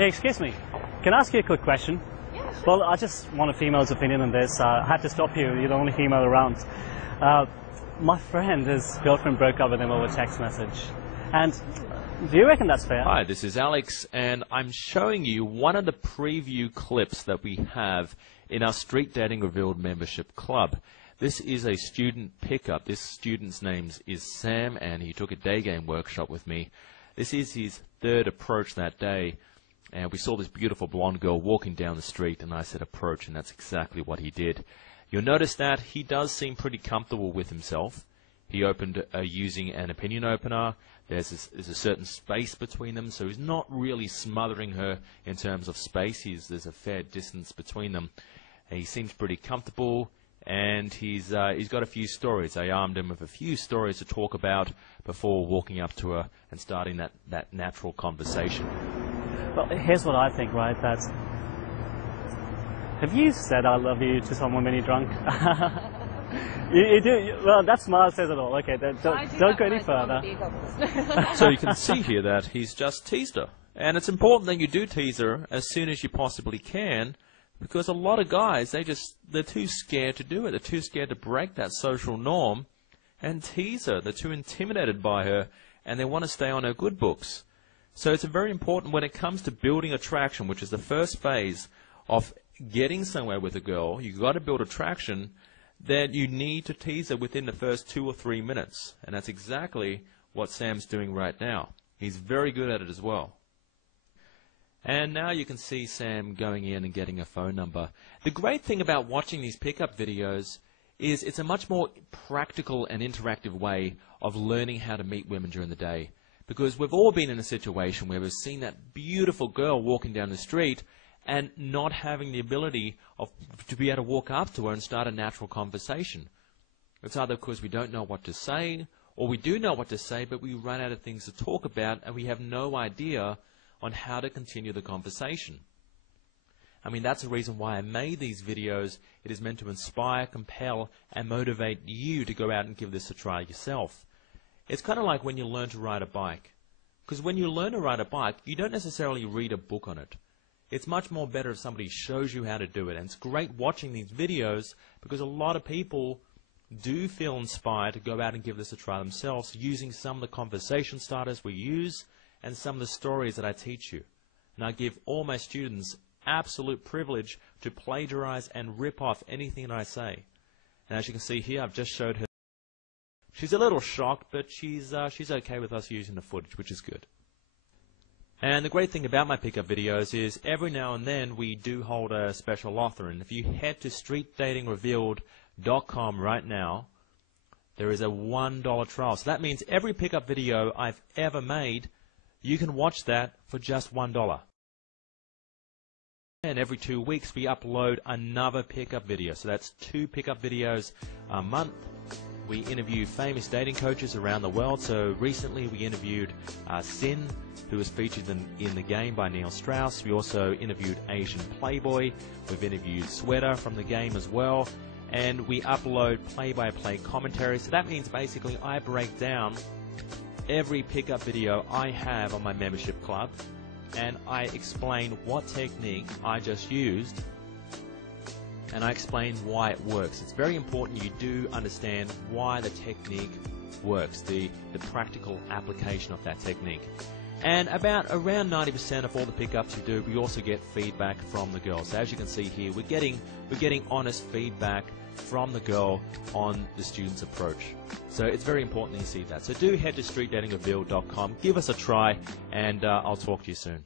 Hey, excuse me. Can I ask you a quick question? Yeah, sure. Well, I just want a female's opinion on this. I had to stop you. You're the only female around. My friend, his girlfriend broke up with him over text message. And do you reckon that's fair? Hi, this is Alex, and I'm showing you one of the preview clips that we have in our Street Dating Revealed membership club. This is a student pickup. This student's name is Sam, and he took a day game workshop with me. This is his third approach that day, and we saw this beautiful blonde girl walking down the street, and I said approach, and that's exactly what he did. You'll notice that he does seem pretty comfortable with himself. He opened using an opinion opener. There's a certain space between them, so he's not really smothering her in terms of space. There's a fair distance between them. He seems pretty comfortable, and he's got a few stories. I armed him with a few stories to talk about before walking up to her and starting that natural conversation. Well, here's what I think, right? Have you said I love you to someone when you're drunk? You do. Well, that smile says it all. Okay, don't go any further. So you can see here that he's just teased her. And it's important that you do tease her as soon as you possibly can, because a lot of guys, they're too scared to do it. They're too scared to break that social norm and tease her. They're too intimidated by her, and they want to stay on her good books. So it's very important when it comes to building attraction, which is the first phase of getting somewhere with a girl. You've got to build attraction, that you need to tease her within the first 2 or 3 minutes. And that's exactly what Sam's doing right now. He's very good at it as well. And now you can see Sam going in and getting a phone number. The great thing about watching these pickup videos is it's a much more practical and interactive way of learning how to meet women during the day. Because we've all been in a situation where we've seen that beautiful girl walking down the street and not having the ability to be able to walk up to her and start a natural conversation. It's either because we don't know what to say, or we do know what to say, but we run out of things to talk about, and we have no idea on how to continue the conversation. I mean, that's the reason why I made these videos. It is meant to inspire, compel, and motivate you to go out and give this a try yourself. It's kind of like when you learn to ride a bike. Because when you learn to ride a bike, you don't necessarily read a book on it. It's much more better if somebody shows you how to do it. And it's great watching these videos because a lot of people do feel inspired to go out and give this a try themselves using some of the conversation starters we use and some of the stories that I teach you. And I give all my students absolute privilege to plagiarize and rip off anything that I say. And as you can see here, I've just showed her. She's a little shocked, but she's okay with us using the footage, which is good. And the great thing about my pickup videos is every now and then we do hold a special offer. And if you head to streetdatingrevealed.com right now, there is a $1 trial. So that means every pickup video I've ever made, you can watch that for just $1. And every 2 weeks we upload another pickup video. So that's 2 pickup videos a month. We interview famous dating coaches around the world. So recently we interviewed Sin, who was featured in The Game by Neil Strauss. We also interviewed Asian Playboy. We've interviewed Sweater from The Game as well. And we upload play-by-play commentary. So that means basically I break down every pickup video I have on my membership club, and I explain what technique I just used, and I explain why it works. It's very important you do understand why the technique works, the practical application of that technique. And around 90% of all the pickups you do, we also get feedback from the girls. So as you can see here, we're getting honest feedback from the girl on the student's approach. So it's very important that you see that. So do head to streetdatingrevealed.com, give us a try, and I'll talk to you soon.